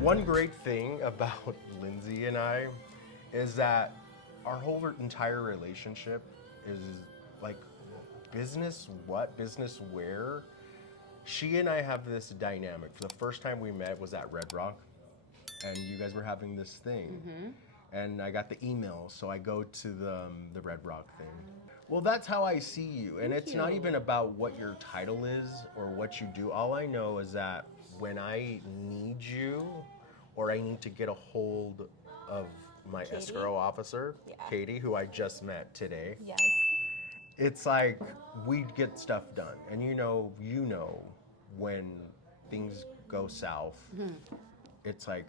One great thing about Lindsay and I is that our whole entire relationship is like business what, business where. She and I have this dynamic. The first time we met was at Red Rock, and you guys were having this thing. And I got the email, so I go to the Red Rock thing. Well, that's how I see you. And it's not even about what your title is or what you do. All I know is that when I need you or I need to get a hold of my escrow officer, Katie, who I just met today. Yes. It's like we get stuff done. And you know when things go south, it's like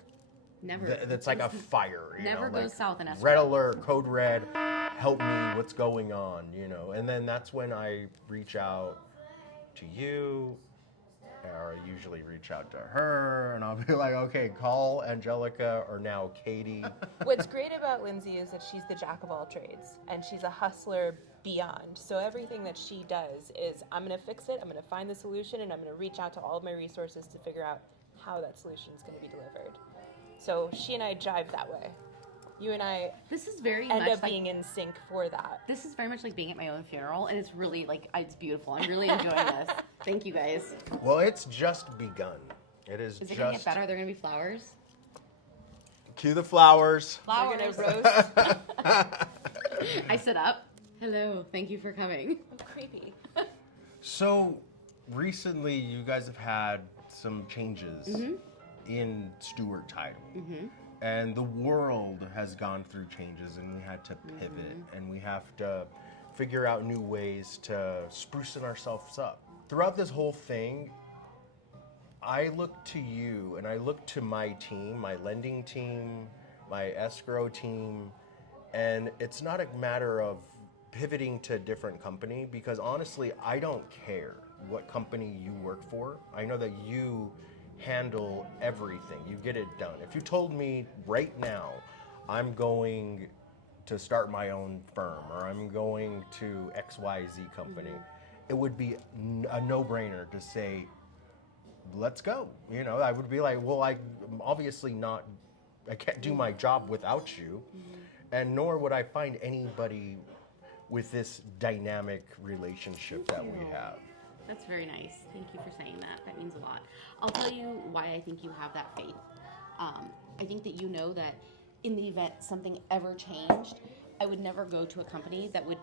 Never. It's like a fire. Never goes south in escrow. Red alert, code red, help me, what's going on, And then that's when I reach out to you, or I usually reach out to her, and I'll be like, okay, call Angelica or now Katie. What's great about Lindsay is that she's the jack of all trades, and she's a hustler beyond. So everything that she does is, I'm going to fix it, I'm going to find the solution, and I'm going to reach out to all of my resources to figure out how that solution is going to be delivered. So she and I jive that way. You and I this is very end much up being in sync for that. This is very much like being at my own funeral, and it's really it's beautiful. I'm really enjoying this. Thank you guys. Well, it's just begun. Is it gonna get better? Are there gonna be flowers? Cue the flowers. We're gonna roast. I sit up. Hello, thank you for coming. Oh, creepy. So recently, you guys have had some changes in steward title. And the world has gone through changes, and we had to pivot, and we have to figure out new ways to sprucing ourselves up. Throughout this whole thing, I look to you, and I look to my team, my lending team, my escrow team, and it's not a matter of pivoting to a different company, because honestly, I don't care what company you work for. I know that you handle everything. You get it done. If you told me right now, I'm going to start my own firm or I'm going to XYZ company, it would be a no-brainer to say, let's go. I would be like, well, I'm obviously not, I can't do my job without you. And nor would I find anybody with this dynamic relationship that we have. That's very nice. Thank you for saying that. That means a lot. I'll tell you why I think you have that faith. I think that you know that in the event something ever changed, I would never go to a company that would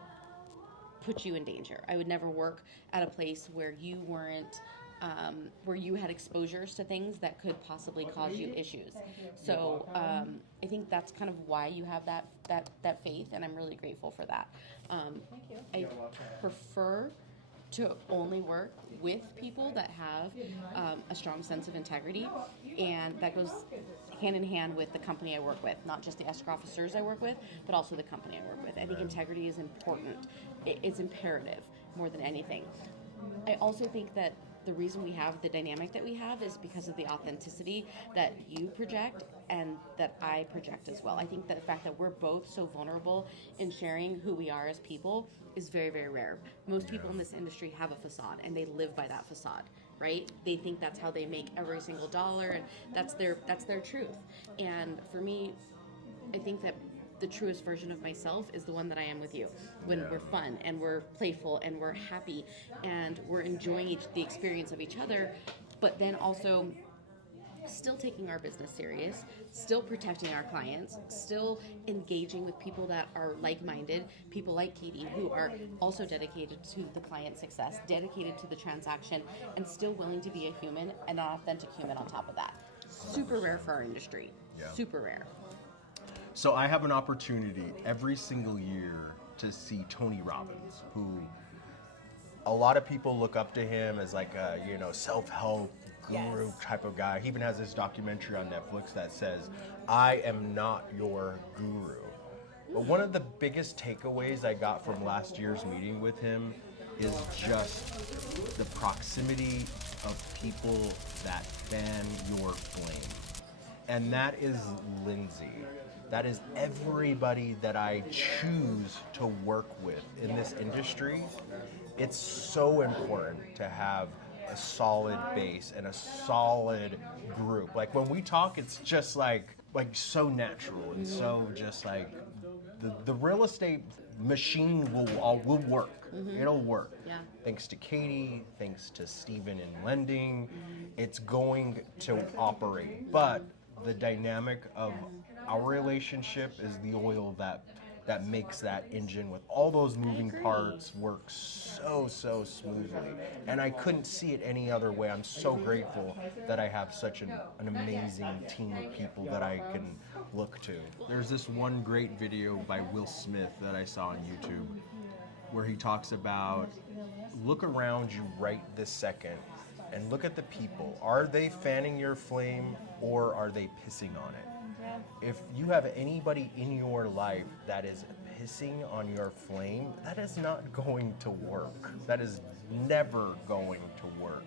put you in danger. I would never work at a place where you weren't, where you had exposures to things that could possibly cause you issues. So I think that's kind of why you have that faith, and I'm really grateful for that. I prefer to only work with people that have a strong sense of integrity, and that goes hand in hand with the company I work with, not just the escrow officers I work with, but also the company I work with. I think integrity is important. It's imperative more than anything. I also think that the reason we have the dynamic that we have is because of the authenticity that you project and that I project as well. I think that the fact that we're both so vulnerable in sharing who we are as people is very, very rare. Most people in this industry have a facade, and they live by that facade, right? They think that's how they make every single dollar, and that's their truth. And for me, I think that the truest version of myself is the one that I am with you, when we're fun and we're playful and we're happy and we're enjoying the experience of each other, but then also still taking our business serious, still protecting our clients, still engaging with people that are like-minded, people like Katie, who are also dedicated to the client success, dedicated to the transaction, and still willing to be a human and an authentic human on top of that. Super rare for our industry. Super rare. So I have an opportunity every single year to see Tony Robbins, who a lot of people look up to him as like a, self-help guru type of guy. He even has this documentary on Netflix that says, I am not your guru. But one of the biggest takeaways I got from last year's meeting with him is just the proximity of people that fan your flame. And that is Lindsay. That is everybody that I choose to work with in this industry. It's so important to have a solid base and a solid group. Like when we talk, it's just like so natural and so just like the real estate machine will work. It'll work. Yeah. Thanks to Katie, thanks to Steven in lending, it's going to operate. But the dynamic of our relationship is the oil that makes that engine with all those moving parts work so smoothly. And I couldn't see it any other way. I'm so grateful that I have such an amazing team of people that I can look to. There's this one great video by Will Smith that I saw on YouTube where he talks about, look around you right this second and look at the people. Are they fanning your flame or are they pissing on it? If you have anybody in your life that is pissing on your flame, that is not going to work. That is never going to work.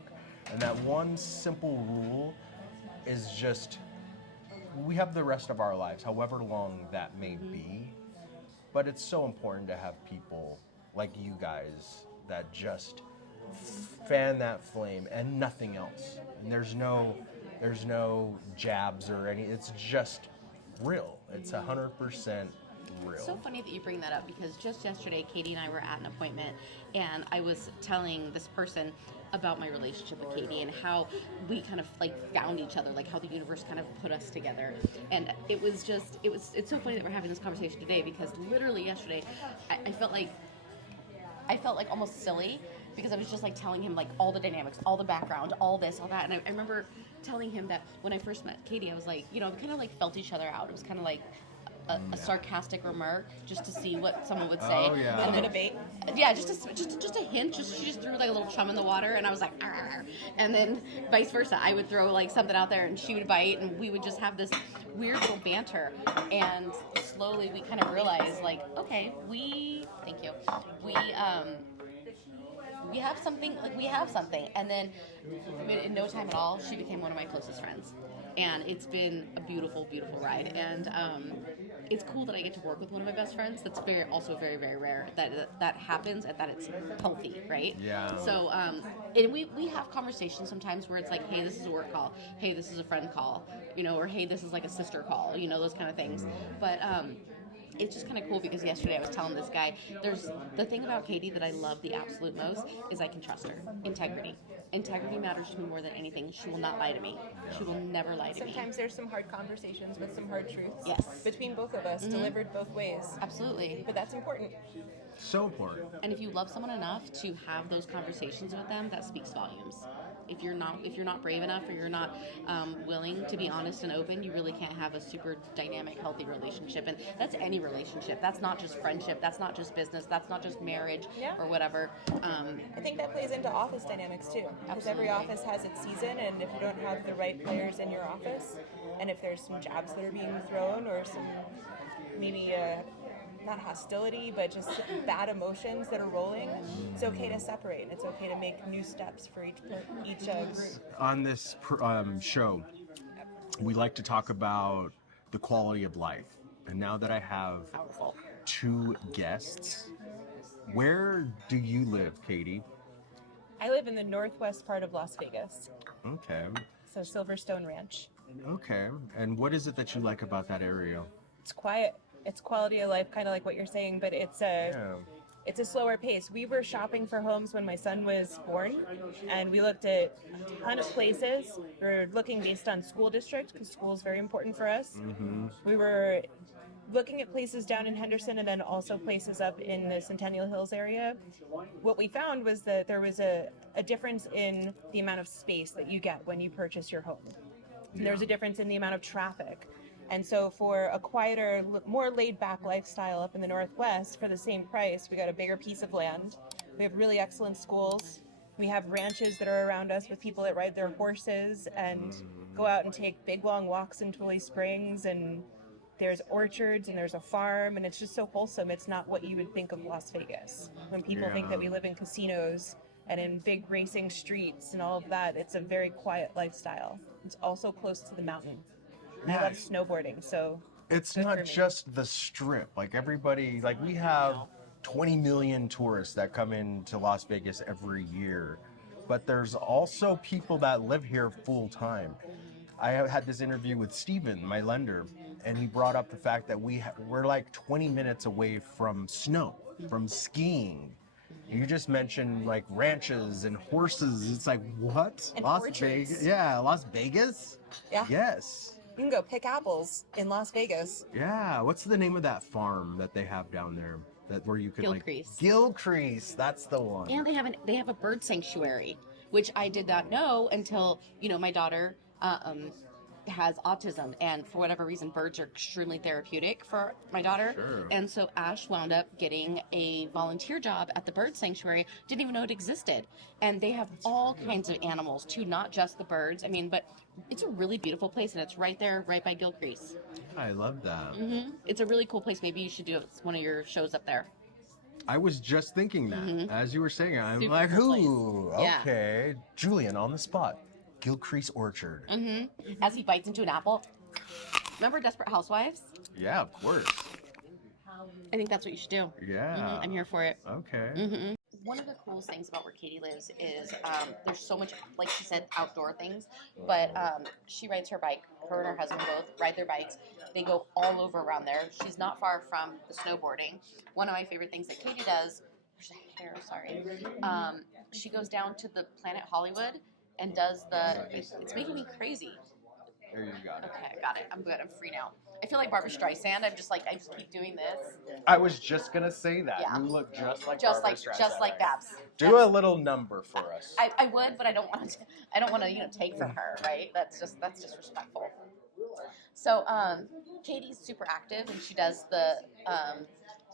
And that one simple rule is just, we have the rest of our lives, however long that may be, but it's so important to have people like you guys that just fan that flame and nothing else. And there's no jabs or any, it's just real. It's 100% real. It's so funny that you bring that up because just yesterday, Katie and I were at an appointment and I was telling this person about my relationship with Katie and how we kind of like found each other, like how the universe kind of put us together. And it's so funny that we're having this conversation today because literally yesterday, I felt like almost silly because I was just like telling him like all the dynamics, all the background, all this, all that. And I remember telling him that when I first met Katie, I was like, we kind of like felt each other out. It was kind of like a sarcastic remark just to see what someone would say. Oh, yeah. A little bit of bait. Yeah, just a hint. She just threw like a little chum in the water, and I was like, arr. And then vice versa. I would throw like something out there, and she would bite, and we would just have this weird little banter. And slowly, we kind of realized, like, okay, we have something. Like we have something, and then in no time at all, she became one of my closest friends. And it's been a beautiful, beautiful ride. And it's cool that I get to work with one of my best friends. That's also very, very rare that happens and that it's healthy, right? Yeah. So, and we have conversations sometimes where it's like, hey, this is a work call. Hey, this is a friend call. Or hey, this is like a sister call. Those kind of things. But it's just kind of cool because yesterday I was telling this guy, there's the thing about Katie that I love the absolute most is I can trust her. Integrity. Integrity matters to me more than anything. She will not lie to me. She will never lie to me. Sometimes there's some hard conversations with some hard truths. Yes. Between both of us, delivered both ways. Absolutely. But that's important. So important. And if you love someone enough to have those conversations with them, that speaks volumes. If you're not brave enough or you're not willing to be honest and open, you really can't have a super dynamic, healthy relationship. And that's any relationship. That's not just friendship. That's not just business. That's not just marriage or whatever. I think that plays into office dynamics too. Because every office has its season, and if you don't have the right players in your office, and if there's some jabs that are being thrown or some maybe not hostility, but just bad emotions that are rolling, it's okay to separate. It's okay to make new steps for each group. On this show, we like to talk about the quality of life. And now that I have two guests, where do you live, Katie? I live in the northwest part of Las Vegas. Okay. So Silverstone Ranch. Okay. And what is it that you like about that area? It's quiet. It's quality of life, kind of like what you're saying, but it's a slower pace. We were shopping for homes when my son was born, and we looked at a ton of places. We were looking based on school district, because school is very important for us. Mm-hmm. We were looking at places down in Henderson and then also places up in the Centennial Hills area. What we found was that there was a difference in the amount of space that you get when you purchase your home. And there's a difference in the amount of traffic. And so for a quieter, more laid-back lifestyle up in the Northwest, for the same price, we got a bigger piece of land. We have really excellent schools. We have ranches that are around us with people that ride their horses and go out and take big, long walks in Tully Springs. And there's orchards and there's a farm, and it's just so wholesome. It's not what you would think of Las Vegas. When people think that we live in casinos and in big racing streets and all of that, it's a very quiet lifestyle. It's also close to the mountain. I love snowboarding, so it's not just the strip. Like everybody, like we have 20 million tourists that come into Las Vegas every year. but there's also people that live here full time. I had this interview with Steven, my lender, and he brought up the fact that we're like 20 minutes away from snow, from skiing. You just mentioned like ranches and horses. It's like, what? And Las orchards. Vegas? Yeah, Las Vegas? Yeah. Yes. You can go pick apples in Las Vegas. Yeah. What's the name of that farm that they have down there? That where you could Gilcrease. Gilcrease. That's the one. And they have a bird sanctuary, which I did not know until, my daughter has autism, and for whatever reason birds are extremely therapeutic for my daughter. Sure. And so Ash wound up getting a volunteer job at the bird sanctuary. Didn't even know it existed. And they have all kinds of animals too, not just the birds. But it's a really beautiful place, and it's right there, right by Gilcrease. I love that. It's a really cool place. Maybe you should do one of your shows up there. I was just thinking that as you were saying it. I'm Super like, cool place. ooh, Yeah. okay. Julian on the spot. Gilcrease Orchard. As he bites into an apple. Remember Desperate Housewives? Yeah, of course. I think that's what you should do. Yeah. I'm here for it. Okay. One of the coolest things about where Katie lives is there's so much, like she said, outdoor things. But she rides her bike. Her and her husband both ride their bikes. They go all over around there. She's not far from the snowboarding. One of my favorite things that Katie does, there's a hair, sorry. She goes down to the Planet Hollywood and does it's making me crazy. There you got it. Okay, I got it. I'm good. I'm free now. I feel like Barbara Streisand. I just keep doing this. I was just gonna say that. Yeah. You look just like Just Barbra like Streisand. Babs. Do a little number for us. I would, but I don't want to. I don't want to, take from her, right? That's disrespectful. So, Katie's super active, and she does the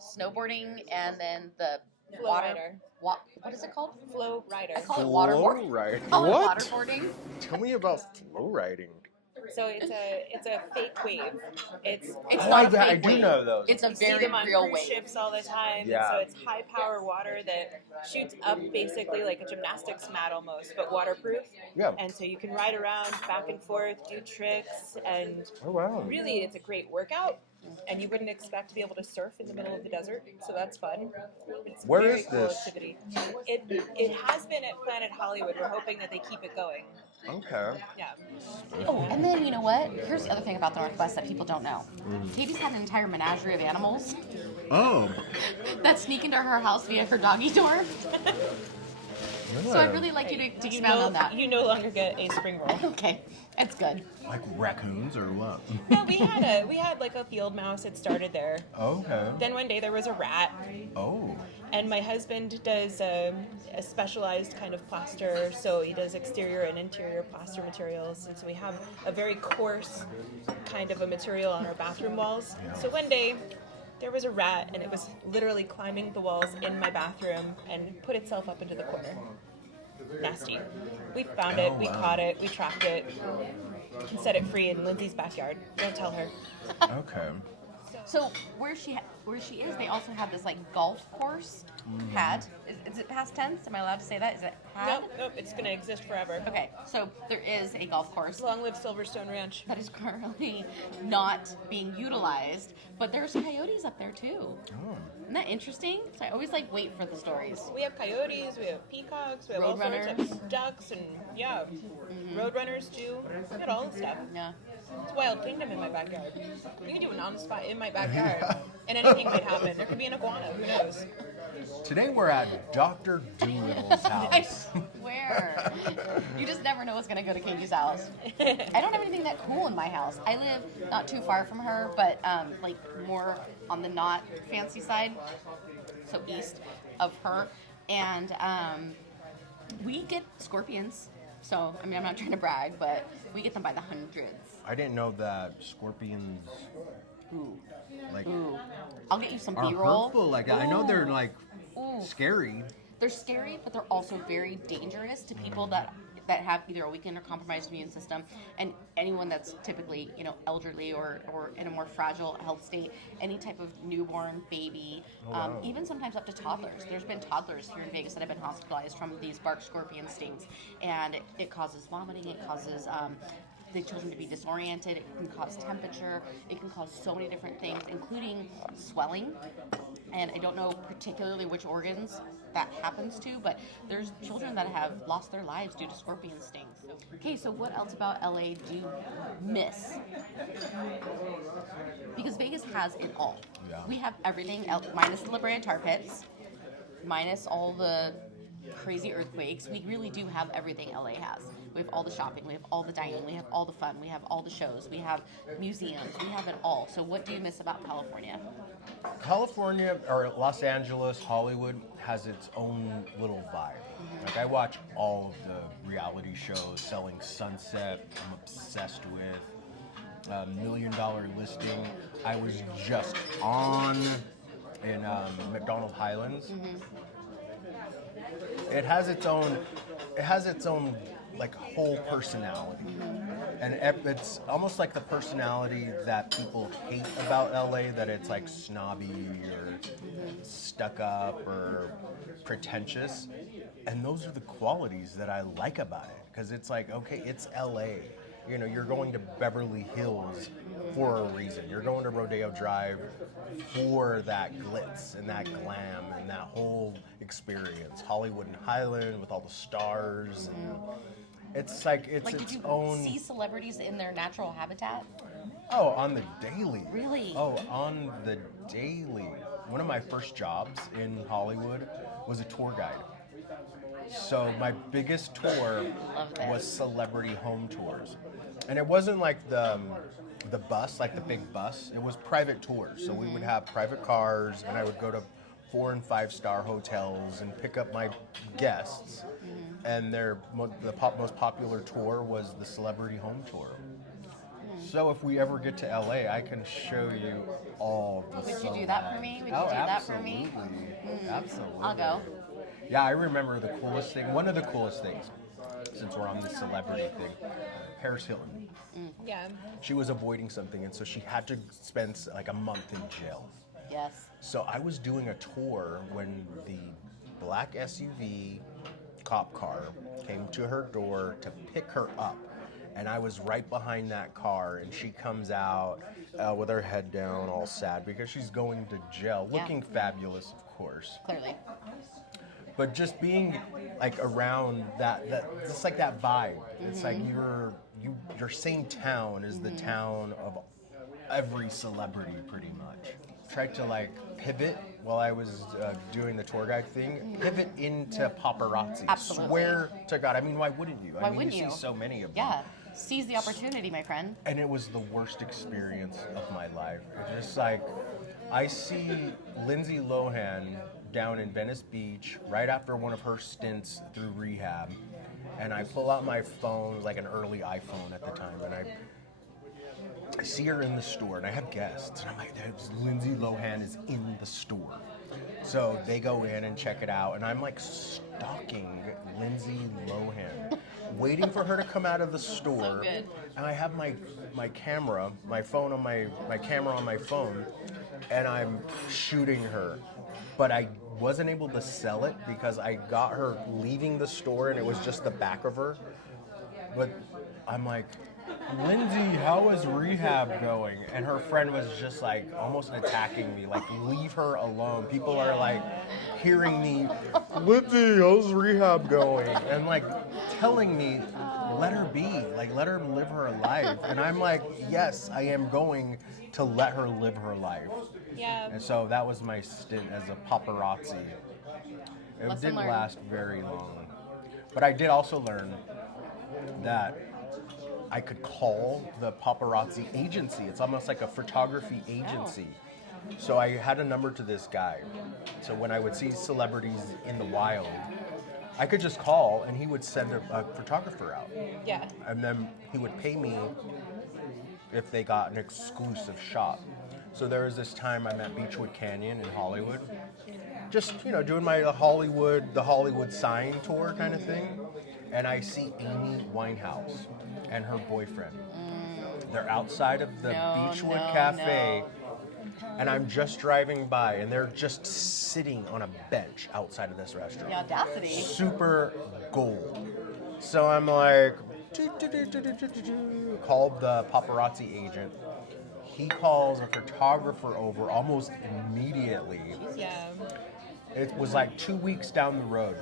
snowboarding and then the Flow rider. What is it called? Flow rider. I call it Flow waterboarding. riding. I call it What? waterboarding. Tell me about flow riding. So it's a fake wave. It's It's Oh, not a fake I do wave. know those. It's a you see very them on real cruise wave. ships all the time. Yeah. And so it's high power water that shoots up basically like a gymnastics mat almost, but waterproof. Yeah. And so you can ride around back and forth, do tricks, and Oh wow. really it's a great workout. And you wouldn't expect to be able to surf in the middle of the desert, so that's fun. It's Where very is cool this? activity. It has been at Planet Hollywood. We're hoping that they keep it going. Okay. Yeah. Oh, and then you know what? Here's the other thing about the Northwest that people don't know. Katie's had an entire menagerie of animals Oh. that sneak into her house via her doggy door. So I'd really like you to expound on that. You no longer get a spring roll. Okay, that's good. Like raccoons or what? No, we had like a field mouse. It started there. Okay. Then one day there was a rat, Oh. and my husband does a specialized kind of plaster, so he does exterior and interior plaster materials, and so we have a very coarse kind of a material on our bathroom walls. So one day there was a rat, and it was literally climbing the walls in my bathroom and put itself up into the corner. Nasty. We found it, we caught it, we trapped it, and set it free in Linzy's backyard. Don't tell her. Okay. So where she is, they also have this golf course. Had is it past tense? Am I allowed to say that? Is it had? Nope, it's gonna exist forever. Okay, so there is a golf course Long live Silverstone Ranch. that is currently not being utilized, but there's coyotes up there too. Oh. Isn't that interesting? So I always wait for the stories. We have coyotes, we have peacocks, we have all sorts Roadrunners. of ducks, and roadrunners too. We got all the stuff. Yeah. It's Wild Kingdom in my backyard. You can do an on the spot in my backyard, and anything might happen. There could be an iguana. Who knows? Today we're at Dr. Doolittle's I house. swear. You just never know what's going to go to Katie's house. I don't have anything that cool in my house. I live not too far from her, but more on the not fancy side, so east of her. And we get scorpions. So, I'm not trying to brag, but we get them by the hundreds. I didn't know that scorpions Ooh. Ooh. I'll get you some are B-roll. hurtful. I know they're Ooh. scary. They're scary, but they're also very dangerous to people that have either a weakened or compromised immune system, and anyone that's typically elderly or in a more fragile health state, any type of newborn baby, even sometimes up to toddlers. There's been toddlers here in Vegas that have been hospitalized from these bark scorpion stings, and it causes vomiting, it causes the children to be disoriented. It can cause temperature. It can cause so many different things, including swelling. And I don't know particularly which organs that happens to, but there's children that have lost their lives due to scorpion stings. Okay, so what else about LA do you miss? Because Vegas has it all. Yeah. We have everything else, minus the La Brea tar pits, minus all the crazy earthquakes. We really do have everything LA has. We have all the shopping, we have all the dining, we have all the fun, we have all the shows, we have museums, we have it all. So what do you miss about California? California, or Los Angeles, Hollywood, has its own little vibe. Like, I watch all of the reality shows. Selling Sunset, I'm obsessed with. $1 Million Listing, I was just on in McDonald Highlands. It has its own like whole personality, and it's almost like the personality that people hate about LA, that it's like snobby or stuck up or pretentious, and those are the qualities that I like about it, because it's like, okay, it's LA. You know, you're going to Beverly Hills for a reason. You're going to Rodeo Drive for that glitz and that glam and that whole experience. Hollywood and Highland with all the stars. And it's like, it's Like, its did you own. see celebrities in their natural habitat? Oh, on the daily. Really? Oh, on the daily. One of my first jobs in Hollywood was a tour guide. So my biggest tour was celebrity home tours. And it wasn't like the bus, like the big bus. It was private tours. So we would have private cars, and I would go to 4- and 5-star hotels and pick up my guests. And the most popular tour was the celebrity home tour. So if we ever get to LA, I can show you all the Would you do that for me? Would you Oh, do that absolutely. for me? Absolutely. I'll go. Yeah, I remember the coolest thing. One of the coolest things, since we're on the celebrity thing, Paris Hilton. Yeah. She was avoiding something, and so she had to spend like a month in jail. Yes. So I was doing a tour when the black SUV cop car came to her door to pick her up. And I was right behind that car, and she comes out with her head down, all sad, because she's going to jail, looking fabulous, of course. Clearly. But just being like around that it's like that vibe. It's like your same town is the town of every celebrity, pretty much. Tried to like pivot while I was doing the tour guide thing, pivot into paparazzi. Absolutely. Swear to God. I mean, why wouldn't you? Why wouldn't you you? see so many of them. Yeah. Seize the opportunity, my friend. And it was the worst experience of my life. It's just like, I see Lindsay Lohan down in Venice Beach right after one of her stints through rehab, and I pull out my phone, like an early iPhone at the time, and I see her in the store, and I have guests, and I'm like, Lindsay Lohan is in the store. So they go in and check it out, and I'm like stalking Lindsay Lohan, waiting for her to come out of the store. good. And I have my camera, my phone on my camera on my phone, and I'm shooting her. But I wasn't able to sell it because I got her leaving the store, and it was just the back of her. But I'm like, Lindsay, how is rehab going? And her friend was just like almost attacking me, like, leave her alone. People are like hearing me, Lindsay, how's rehab going? And like telling me, let her be, like, let her live her life. And I'm like, yes, I am going to let her live her life. Yeah. And so that was my stint as a paparazzi. It Lesson didn't learned. last very long. But I did also learn that I could call the paparazzi agency. It's almost like a photography agency. So I had a number to this guy. So when I would see celebrities in the wild, I could just call, and he would send a photographer out. Yeah. And then he would pay me if they got an exclusive shot. So there was this time I'm at Beechwood Canyon in Hollywood, just, you know, doing the Hollywood sign tour kind of thing. And I see Amy Winehouse and her boyfriend. They're outside of the Beechwood Cafe, and I'm just driving by, and they're just sitting on a bench outside of this restaurant. The audacity. Super gold. So I'm like, Called the paparazzi agent. He calls a photographer over almost immediately. Yeah. It was like 2 weeks down the road,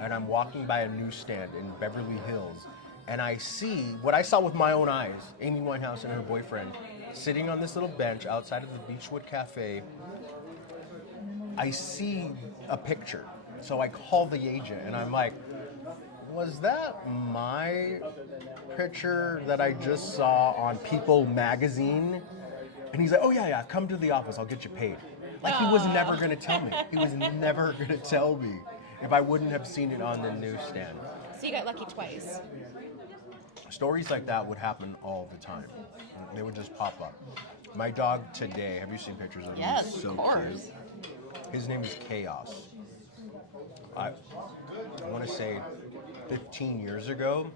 and I'm walking by a newsstand in Beverly Hills, and I see what I saw with my own eyes, Amy Winehouse and her boyfriend, sitting on this little bench outside of the Beechwood Cafe. I see a picture, so I call the agent, and I'm like, was that my picture that I just saw on People magazine? And he's like, oh yeah, come to the office, I'll get you paid. Like he was never gonna tell me. He was never gonna tell me if I wouldn't have seen it on the newsstand. So you got lucky twice. Stories like that would happen all the time. They would just pop up. My dog today, have you seen pictures of him? Yes, He's so of course. cute. His name is Chaos. I want to say 15 years ago,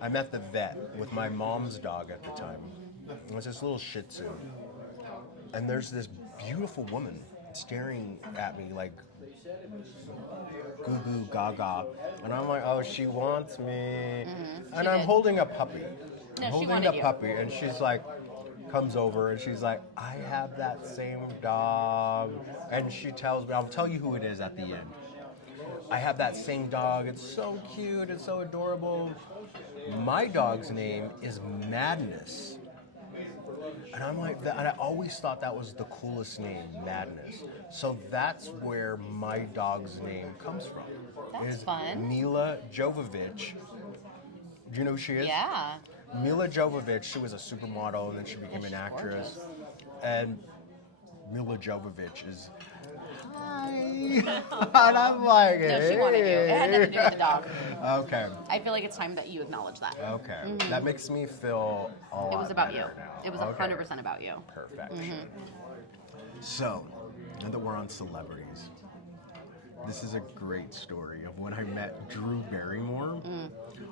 I'm at the vet with my mom's dog at the time. It was this little Shih Tzu. And there's this beautiful woman staring at me like goo goo gaga. And I'm like, oh, she wants me. And I'm did. holding a puppy. No, I'm she holding wanted a you. puppy, and she's like, comes over and she's like, I have that same dog. And she tells me, I'll tell you who it is at the end. I have that same dog. It's so cute. It's so adorable. My dog's name is Madness. And I'm like, and I always thought that was the coolest name, Madness. So that's where my dog's name comes from. That's is fun. Mila Jovovich. Do you know who she is? Yeah. Mila Jovovich, she was a supermodel and then she became she's an actress. gorgeous. And Mila Jovovich is, hi. And I'm like, No, she wanted you. It had nothing to do with the dog. Okay. I feel like it's time that you acknowledge that. Okay. That makes me feel a lot It was about you. better now. It was Okay. 100% about you. Perfection. So, now that we're on celebrities, this is a great story of when I met Drew Barrymore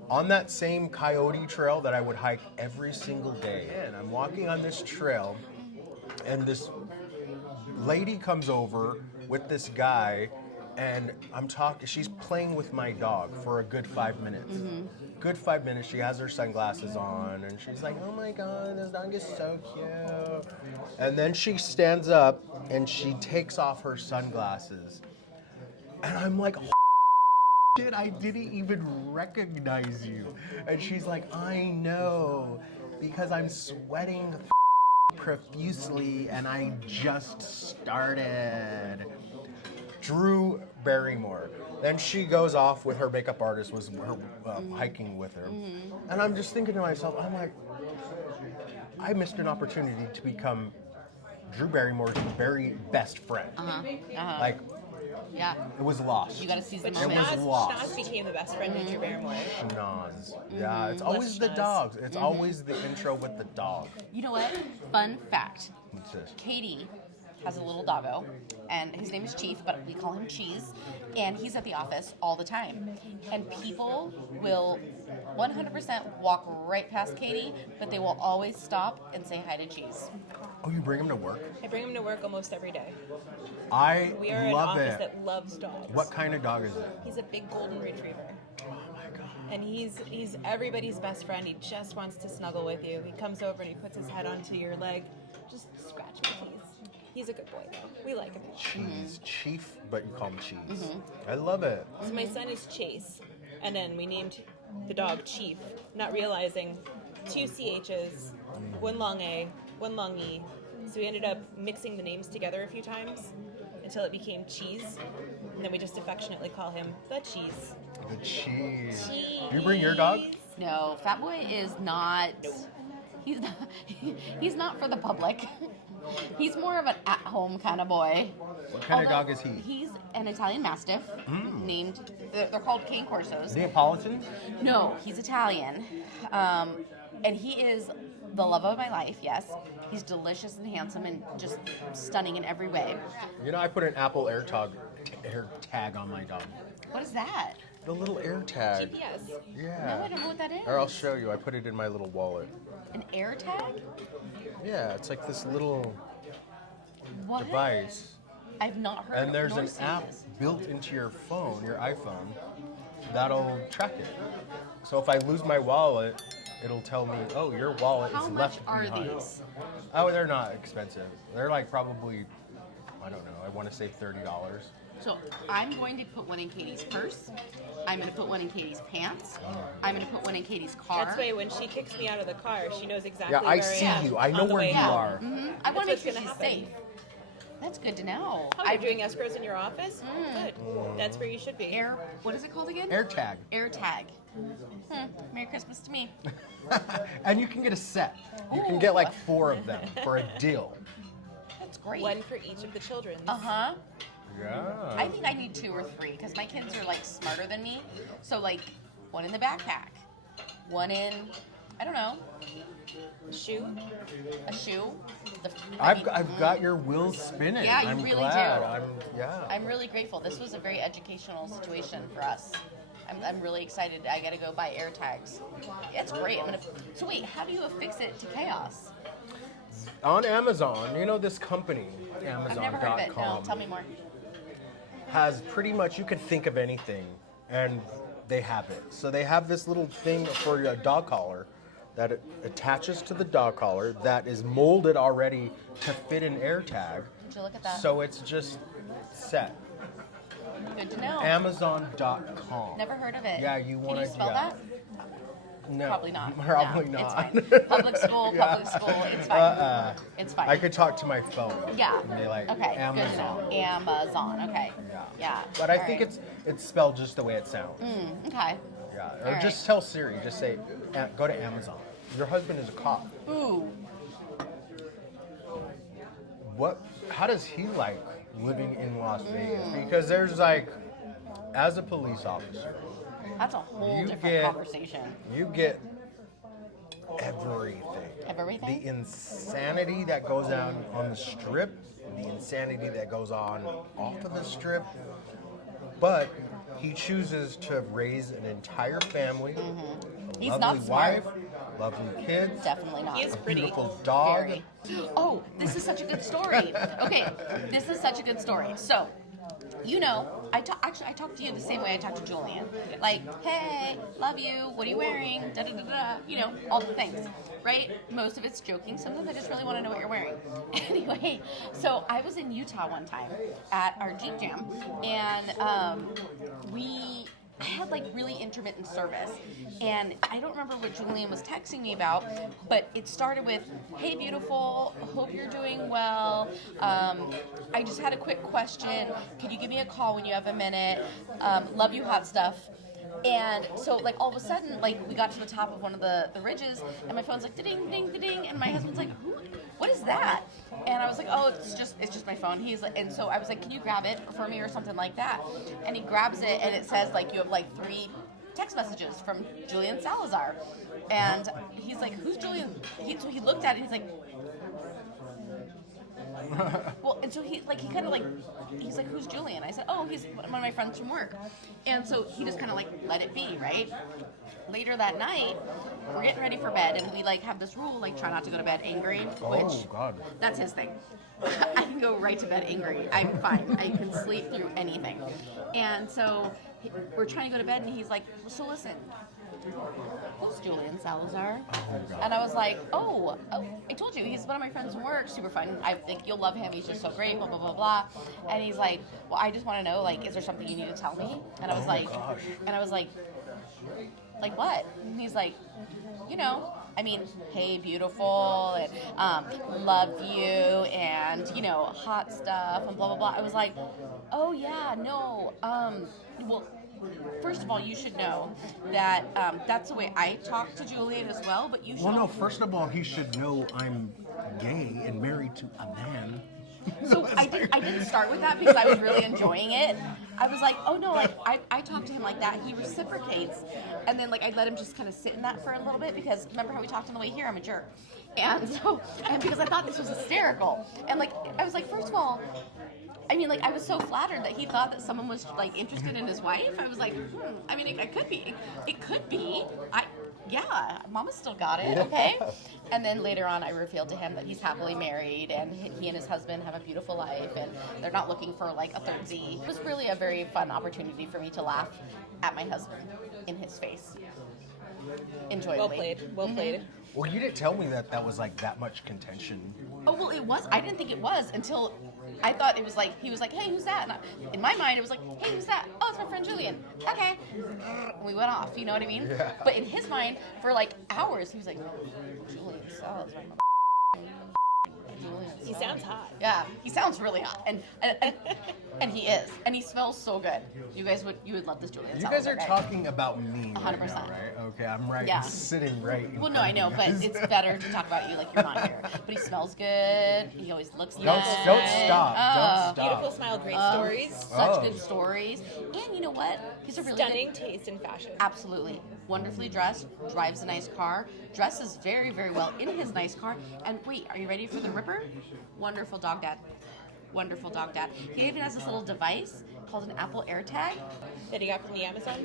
on that same coyote trail that I would hike every single day. And I'm walking on this trail, and this lady comes over with this guy, and I'm talking. She's playing with my dog for a good 5 minutes. Good 5 minutes. She has her sunglasses on, and she's like, "Oh my God, this dog is so cute." And then she stands up and she takes off her sunglasses, and I'm like, "Shit, I didn't even recognize you." And she's like, "I know, because I'm sweating profusely, and I just started." Drew Barrymore. Then she goes off with her makeup artist, was her, hiking with her. And I'm just thinking to myself, I'm like, I missed an opportunity to become Drew Barrymore's very best friend. Like, Yeah. it was lost. You got to seize the But It moment. was Schnoz, lost. Schnoz became the best friend of Drew Barrymore. Schnoz. Yeah, it's always the Schnoz. dogs. It's always the intro with the dog. You know what? Fun fact. What's this? Katie has a little doggo, and his name is Chief, but we call him Cheese, and he's at the office all the time. And people will 100% walk right past Katie, but they will always stop and say hi to Cheese. Oh, you bring him to work? I bring him to work almost every day. I We are an love office it. that loves dogs. What kind of dog is it? He's a big golden retriever. Oh my God. And he's everybody's best friend. He just wants to snuggle with you. He comes over and he puts his head onto your leg. Just scratch me, please. He's a good boy, though. We like him. Cheese. Chief, but you call him Cheese. I love it. So my son is Chase, and then we named the dog Chief, not realizing 2 CHs, 1 long A, 1 long E. So we ended up mixing the names together a few times until it became Cheese, and then we just affectionately call him the Cheese. The cheese. Cheese. You bring your dog? No, Fat Boy is not. He's not, he's not for the public. He's more of an at-home kind of boy. What kind of Although dog is he? He's an Italian Mastiff named. They're called cane corsos. Neapolitan? No, he's Italian, and he is the love of my life. Yes, he's delicious and handsome and just stunning in every way. You know, I put an Apple AirTag on my dog. What is that? The little AirTag. GPS. No, I Yeah. don't know what that is. Or I'll show you. I put it in my little wallet. An air tag? Yeah, it's like this little What? device. I've not heard. And there's nor an seen app this. built into your phone, your iPhone, that'll track it. So if I lose my wallet, it'll tell me, oh, your wallet How is much left are behind. these? Oh, they're not expensive. They're like probably, I don't know, I want to say $30. So I'm going to put one in Katie's purse. I'm going to put one in Katie's pants. I'm going to put one in Katie's car. That's why when she kicks me out of the car, she knows exactly Yeah, I where see I am. you. I know on the where way you out. are. I want to make That's sure what's she's gonna happen. safe. That's good to know. Oh, you're doing escrows in your office? Good. That's where you should be. What is it called again? AirTag. AirTag. Merry Christmas to me. And you can get a set. You can get like 4 of them for a deal. That's great. One for each of the children. Uh-huh. Yeah. I think I need 2 or 3 because my kids are like smarter than me. So like one in the backpack, one in, I don't know, Shoe. a shoe. I've got your wheels spinning. Yeah, you I'm really glad. do. I'm really grateful. This was a very educational situation for us. I'm really excited. I got to go buy AirTags. It's great. So wait, how do you affix it to chaos? On Amazon, you know this company, I've never heard of it. No, Amazon.com, tell me more. has pretty much, you can think of anything, and they have it. So they have this little thing for your dog collar that it attaches to the dog collar that is molded already to fit an AirTag. Would you look at that? So it's just set. Good to know. Amazon.com. Never heard of it. Yeah, you want Can to you spell that? No. Probably not. Probably No, not. It's fine. Public school, it's fine. It's fine. I could talk to my phone. Yeah. And be like, Okay. Amazon. Good to know. Amazon. Okay. Yeah. But I All think right. it's spelled just the way it sounds. Okay. Yeah. All Or right. just tell Siri, just say, go to Amazon. Your husband is a cop. Ooh. How does he like living in Las Vegas? Because there's like, as a police officer, That's a whole You different get- conversation. you get everything. Everything? The insanity that goes on the strip, the insanity that goes on off of the strip. But he chooses to raise an entire family, a He's lovely not smart. wife, lovely kids, Definitely not. He is a pretty. beautiful dog. Very. Oh, this is such a good story. Okay, this is such a good story. So, you know, I talk to you the same way I talk to Julian. Like, hey, love you. What are you wearing? Da da da da. You know, all the things, right? Most of it's joking. Sometimes I just really want to know what you're wearing. Anyway, so I was in Utah one time at our Jeep Jam, and I had like really intermittent service, and I don't remember what Julian was texting me about, but it started with, hey beautiful, hope you're doing well, I just had a quick question, could you give me a call when you have a minute, love you hot stuff. And so, like, all of a sudden, like, we got to the top of one of the ridges, and my phone's like, ding, ding, ding, and my husband's like, what is that? And I was like, oh, it's just my phone. He's like, and so I was like, can you grab it for me or something like that? And he grabs it, and it says, like, you have, like, 3 text messages from Julian Salazar. And he's like, who's Julian? So he looked at it, and he's like, well, and so he's like, who's Julian? I said, oh, he's one of my friends from work. And so he just kind of like let it be, right? Later that night, we're getting ready for bed, and we like have this rule, like try not to go to bed angry, which Oh, God. that's his thing. I can go right to bed angry. I'm fine. I can sleep through anything. And so we're trying to go to bed, and he's like, so listen, who's Julian Salazar? And I was like, oh, I told you, he's one of my friends from work, super fun. I think you'll love him. He's just so great, blah, blah, blah, blah. And he's like, well, I just want to know, like, is there something you need to tell me? And I was like, like what? And he's like, you know, I mean, hey, beautiful, and love you, and, you know, hot stuff, and blah, blah, blah. I was like, oh, yeah, no, well, first of all, you should know that that's the way I talk to Julian as well, but you should... Well, no, first of all, he should know I'm gay and married to a man. So I didn't start with that because I was really enjoying it. I was like, oh no, like I talk to him like that. He reciprocates, and then like I let him just kind of sit in that for a little bit because remember how we talked on the way here? I'm a jerk, and because I thought this was hysterical, and like I was like, first of all, I mean, like I was so flattered that he thought that someone was like interested in his wife. I was like, I mean, it could be. It could be. Yeah, Mama's still got it, okay? And then later on, I revealed to him that he's happily married, and he and his husband have a beautiful life, and they're not looking for like a third Z. It was really a very fun opportunity for me to laugh at my husband in his face. enjoyably. Well played. Well played. Well, you didn't tell me that was like that much contention. Oh, well, it was. I didn't think it was until I thought it was like, he was like, hey, who's that? And in my mind, it was like, hey, who's that? Oh, it's my friend Julian. Okay. We went off, you know what I mean? Yeah. But in his mind, for like hours, he was like, Julian sells my Julian He sells. sounds hot. Yeah, he sounds really hot, and he is, and he smells so good. You would love this Julian. You salad, guys are right? talking about me right 100%. now, right? Okay, I'm right. Yeah. Sitting right. In Well, no, front I of know, you but guys. it's better to talk about you like you're not here. But he smells good. He always looks Don't nice. stop. Don't stop. Beautiful smile, great stories. Such Oh. good stories, and you know what? He's a really Stunning good, taste and fashion. absolutely wonderfully dressed. Drives a nice car. Dresses very, very well in his nice car. And wait, are you ready for the ripper? Wonderful dog dad. Wonderful dog dad. He even has this little device called an Apple AirTag. That he got from the Amazon.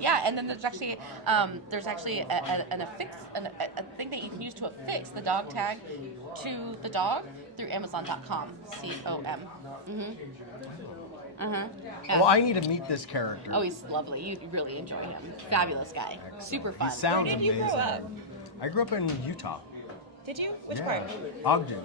Yeah, and then there's actually a thing that you can use to affix the dog tag to the dog through Amazon.com. COM. Yeah. Well, I need to meet this character. Oh, he's lovely. You really enjoy him. Fabulous guy. Super fun. He sounds Where did you grow amazing. up? I grew up in Utah. Did you? Which Yeah. part? Ogden.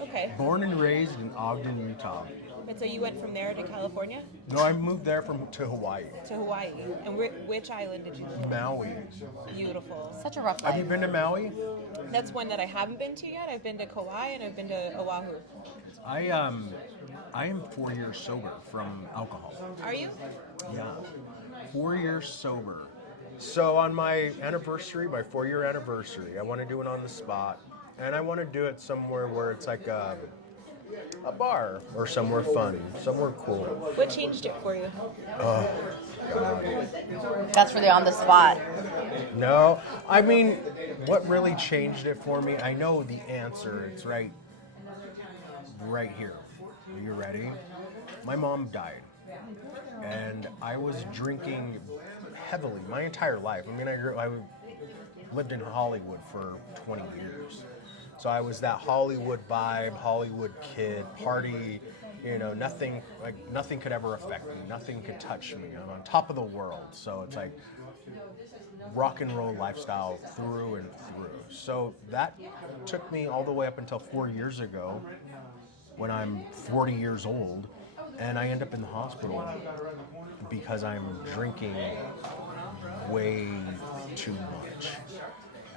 Okay. Born and raised in Ogden, Utah. And so you went from there to California? No, I moved there to Hawaii. To Hawaii. And which island did you go to? Maui. Beautiful. Such a rough Have you life. been to Maui? That's one that I haven't been to yet. I've been to Kauai and I've been to Oahu. I am 4 years sober from alcohol. Are you? Yeah. 4 years sober. So on my anniversary, my 4-year anniversary, I want to do it on the spot. And I want to do it somewhere where it's like a bar or somewhere fun, somewhere cool. What changed it for you? That's really on the spot. No, I mean, what really changed it for me? I know the answer. It's right here. Are you ready? My mom died, and I was drinking heavily my entire life. I mean, I lived in Hollywood for 20 years. So I was that Hollywood vibe, Hollywood kid, party, nothing could ever affect me. Nothing could touch me. I'm on top of the world. So it's like rock and roll lifestyle through and through. So that took me all the way up until 4 years ago when I'm 40 years old and I end up in the hospital because I'm drinking way too much.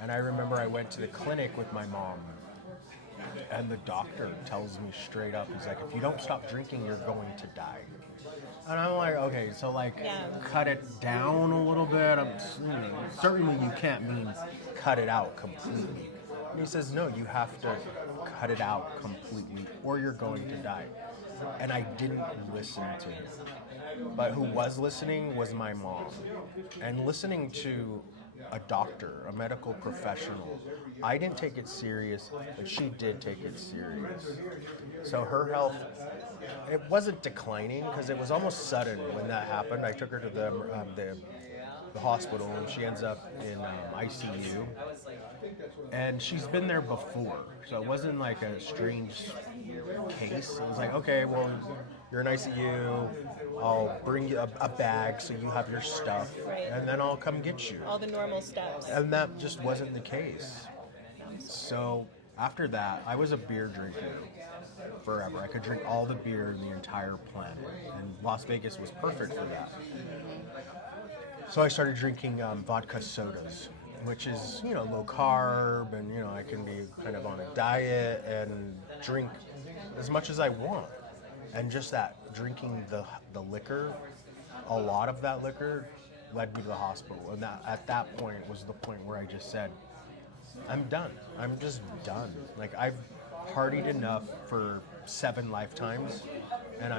And I remember I went to the clinic with my mom, and the doctor tells me straight up, he's like, if you don't stop drinking, you're going to die. And I'm like, okay, so cut it down a little bit. I'm assuming, certainly you can't mean cut it out completely. And he says, no, you have to cut it out completely or you're going to die. And I didn't listen to him. But who was listening was my mom. And listening to a doctor, a medical professional, I didn't take it serious, but she did take it serious. So her health, it wasn't declining because it was almost sudden when that happened. I took her to the hospital and she ends up in ICU. And she's been there before, so it wasn't like a strange case. It was like, okay, well, you're in ICU, I'll bring you a bag so you have your stuff, Right. and then I'll come get you. All the normal steps. And that just wasn't the case. So after that, I was a beer drinker forever. I could drink all the beer in the entire planet, and Las Vegas was perfect for that. So I started drinking vodka sodas, which is, low carb, and, I can be kind of on a diet and drink as much as I want. And just that, drinking the liquor, a lot of that liquor led me to the hospital. And that at that point was the point where I just said, I'm done. I'm just done. Like, I've partied enough for 7 lifetimes, and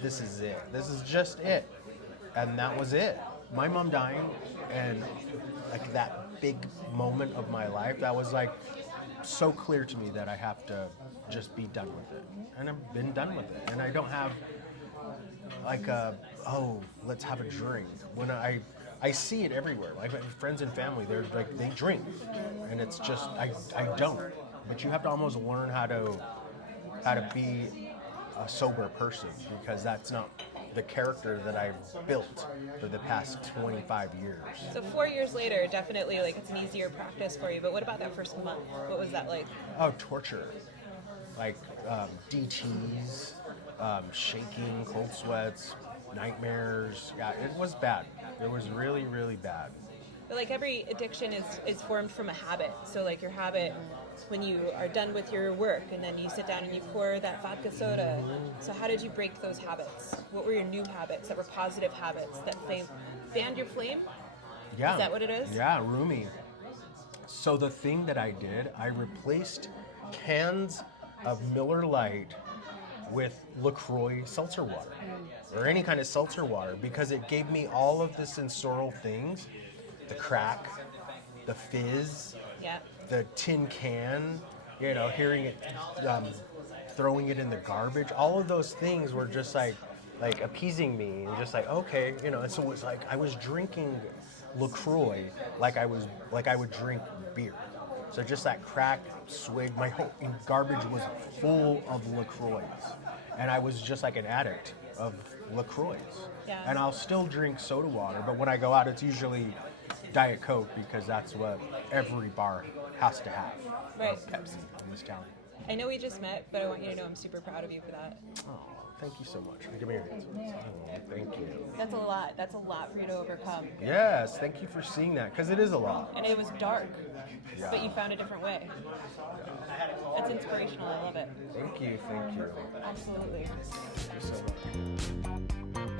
this is it. This is just it. And that was it. My mom dying, and like that big moment of my life, that was like so clear to me that I have to just be done with it. And I've been done with it. And I don't have like let's have a drink. When I see it everywhere. Like my friends and family, they're like, they drink. And it's just, I don't. But you have to almost learn how to be a sober person, because that's not the character that I've built for the past 25 years. So 4 years later, definitely like it's an easier practice for you. But what about that first month? What was that like? Oh, torture. Like DTs, shaking, cold sweats, nightmares. Yeah, it was bad. It was really, really bad. But like every addiction is formed from a habit. So like your habit when you are done with your work and then you sit down and you pour that vodka soda. So how did you break those habits? What were your new habits that were positive habits that fanned your flame? Yeah. Is that what it is? Yeah, roomy. So the thing that I did, I replaced cans of Miller Lite with LaCroix seltzer water or any kind of seltzer water because it gave me all of the sensorial things, the crack, the fizz, Yeah. the tin can, hearing it, throwing it in the garbage. All of those things were just like appeasing me and just like, okay, and so it was like I was drinking LaCroix like I would drink beer. So just that crack swig, my whole garbage was full of LaCroix. And I was just like an addict of LaCroix. Yeah. And I'll still drink soda water, but when I go out, it's usually Diet Coke because that's what every bar has to have. Right. Or Pepsi in this town. I know we just met, but I want you to know I'm super proud of you for that. Oh, thank you so much. Give me your hands. Oh, thank you. That's a lot. That's a lot for you to overcome. Yes, thank you for seeing that because it is a lot. And it was dark, Yeah. but you found a different way. That's inspirational. I love it. Thank you. Absolutely. Thank you so much.